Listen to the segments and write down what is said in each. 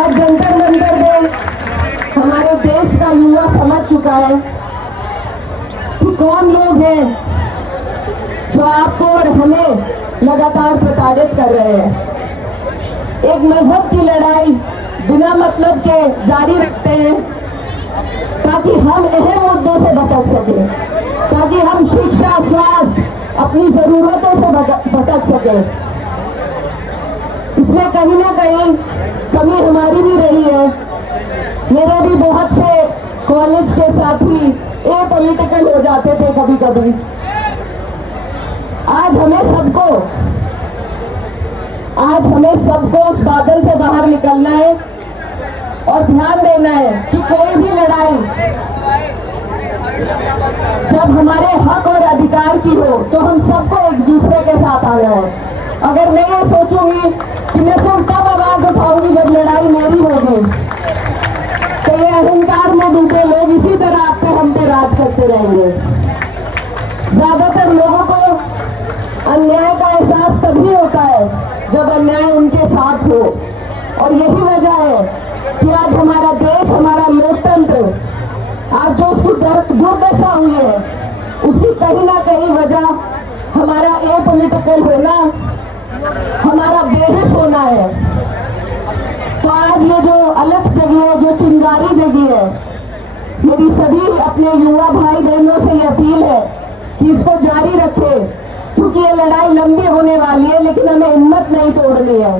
आज जंतर मंतर में हमारे देश का युवा समझ चुका है कि कौन लोग हैं जो आपको और हमें लगातार प्रताड़ित कर रहे हैं। एक मजहब की लड़ाई बिना मतलब के जारी रखते हैं ताकि हम अहम मुद्दों से भटक सके, ताकि हम शिक्षा, स्वास्थ्य, अपनी जरूरतों से भटक सके। इसमें कहीं ना कहीं कमी हमारी भी रही है। मेरे भी बहुत से कॉलेज के साथी एपॉलिटिकल हो जाते थे कभी कभी। आज हमें सबको उस बादल से बाहर निकलना है और ध्यान देना है कि कोई भी लड़ाई जब हमारे हक और अधिकार की हो तो हम सबको एक दूसरे के साथ आना है। अगर मैं ये सोचूंगी कि मैं सिर्फ तब आवाज उठाऊंगी जब लड़ाई मेरी होगी, तो ये अहंकार में डूबे लोग इसी तरह हम पे राज करते रहेंगे। ज्यादातर लोगों को अन्याय का एहसास तभी होता है जब अन्याय उनके साथ हो, और यही वजह है कि आज हमारा देश, हमारा लोकतंत्र, आज जो उसकी दुर्दशा हुई है, उसकी कहीं ना कहीं वजह हमारा एपॉलिटिकल होना, हमारा बेहिस होना है। तो आज ये जो अलख जगी है, जो चिंगारी जगी है, मेरी सभी अपने युवा भाई बहनों से ये अपील है कि इसको जारी रखे, क्योंकि ये लड़ाई लंबी होने वाली है, लेकिन हमें हिम्मत नहीं तोड़नी है।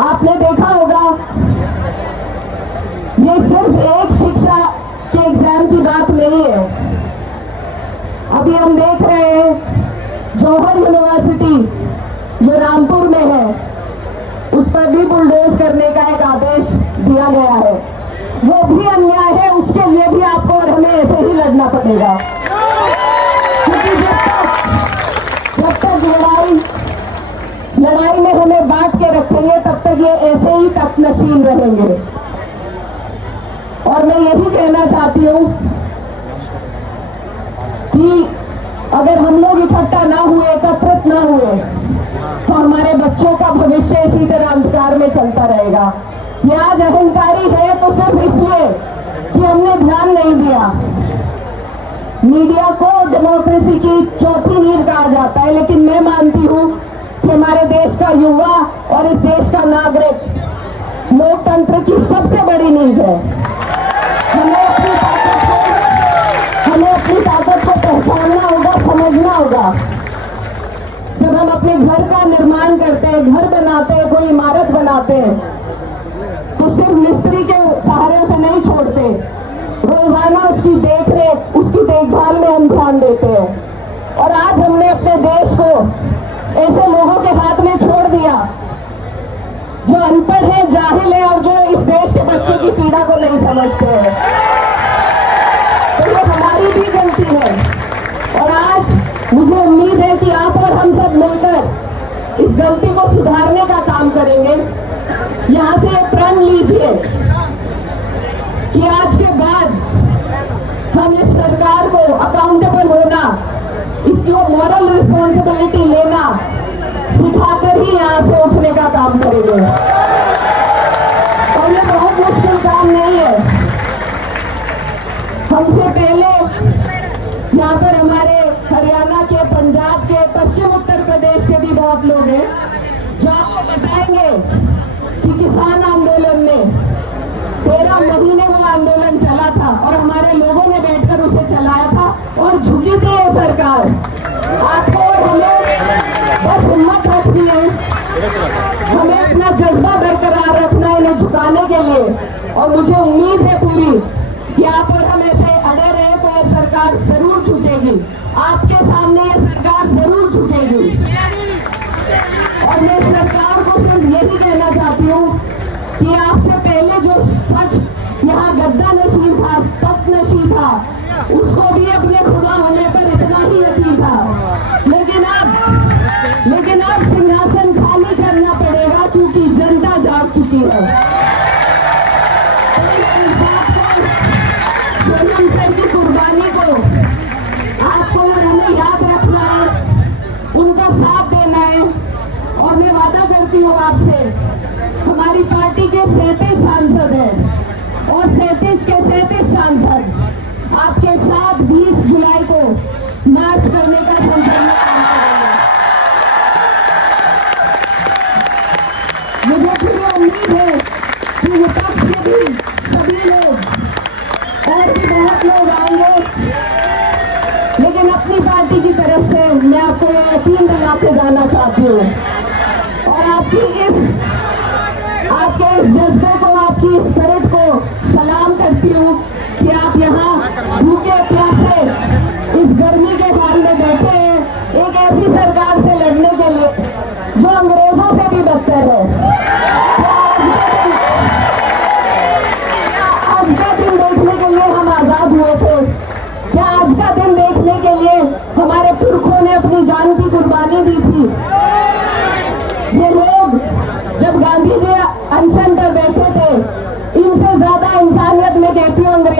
आपने देखा होगा, ये सिर्फ एक शिक्षा के एग्जाम की बात नहीं है। अभी हम देख रहे हैं जौहर यूनिवर्सिटी जो रामपुर में है, उस पर भी बुलडोज करने का एक आदेश दिया गया है। वो भी अन्याय है, उसके लिए भी आपको और हमें ऐसे ही लड़ना पड़ेगा, क्योंकि जब तक लड़ाई में हमें बांट के रखेंगे तब तक ये ऐसे ही तकनशीन रहेंगे। और मैं यही कहना चाहती हूँ कि अगर हम लोग इकट्ठा ना हुए, एकत्रित ना हुए, तो हमारे बच्चों का भविष्य इसी तरह अंधकार में चलता रहेगा। ये आज अहंकारी है तो सिर्फ इसलिए कि हमने ध्यान नहीं दिया। मीडिया को डेमोक्रेसी की चौथी नींव कहा जाता है, लेकिन मैं मानती हूँ कि हमारे देश का युवा और इस देश का नागरिक लोकतंत्र की सबसे बड़ी नींव है। हमें अपनी ताकत को पहचानना होगा, समझना होगा। जब हम अपने घर का निर्माण करते हैं, घर बनाते हैं, कोई इमारत बनाते हैं, तो सिर्फ मिस्त्री के सहारे उसे नहीं छोड़ते, रोजाना उसकी देखरेख, उसकी देखभाल में हम ध्यान देते हैं। और आज हमने अपने देश को ऐसे लोगों के हाथ में छोड़ दिया जो अनपढ़ है, जाहिल है और जो इस देश के बच्चों की पीड़ा को नहीं समझते हैं। तो ये हमारी भी गलती है, और आज मुझे उम्मीद है कि आप और हम सब मिलकर इस गलती को सुधारने का काम करेंगे। यहां से ये प्रण लीजिए कि आज के बाद हम इस सरकार को अकाउंटेबल होना, इसकी मॉरल रिस्पॉन्सिबिलिटी लेना सिखाकर ही यहां से उठने का काम करेंगे। और ये बहुत मुश्किल काम नहीं है। हमसे पहले यहाँ पर हमारे हरियाणा के, पंजाब के, पश्चिम उत्तर प्रदेश के भी बहुत लोग हैं जो आपको बताएंगे कि किसान आंदोलन में 13 महीने वो आंदोलन चला था और हमारे लोगों ने बैठकर उसे चलाया था, और झुकी थी ये सरकार। आपको और हमें बस हिम्मत रखनी है, हमें अपना जज्बा बरकरार रखना है इन्हें झुकाने के लिए। और मुझे उम्मीद है पूरी कि आप और हम ऐसे अड़े रहे तो ये सरकार जरूर झुकेगी। आपके सामने ये सरकार जरूर झुकेगी। और मैं सरकार को सिर्फ यही कहना चाहती हूँ कि आपसे पहले जो सच यहाँ गद्दा नशी था, तख्त नशी था, उसको भी अपने खुदा होने पर इतना ही यकीन था, लेकिन अब सिंहासन खाली करना पड़ेगा क्योंकि जनता जाग चुकी है। इस बात को, सोनम सर की कुर्बानी को आपको और हमें याद रखना है, उनका साथ देना है। और मैं वादा करती हूँ आपसे, हमारे हमारी पार्टी के 37 सांसद हैं और 37 के 37 सांसद आपके साथ 20 जुलाई को मार्च करने का संकल्प करेंगे। मुझे पूरी उम्मीद है कि विपक्ष के भी सभी लोग और भी बहुत लोग आएंगे, लेकिन अपनी पार्टी की तरफ से मैं आपको ये यकीन दिलाते जाना चाहती हूँ और आपके इस जज्बे को, आपकी स्पिरिट को सलाम करती हूँ कि आप यहाँ भूखे प्यासे इस गर्मी के हाल में बैठे हैं एक ऐसी सरकार से लड़ने के लिए जो अंग्रेजों से भी बदतर है। आज का दिन देखने के लिए हम आजाद हुए थे, क्या आज का दिन देखने के लिए हमारे पुरखों ने अपनी जान की कुर्बानी दी थी? ये लोग जब गांधी जी अनशन पर बैठे थे, इनसे ज्यादा इंसानियत में कहती हूँ अंग्रेज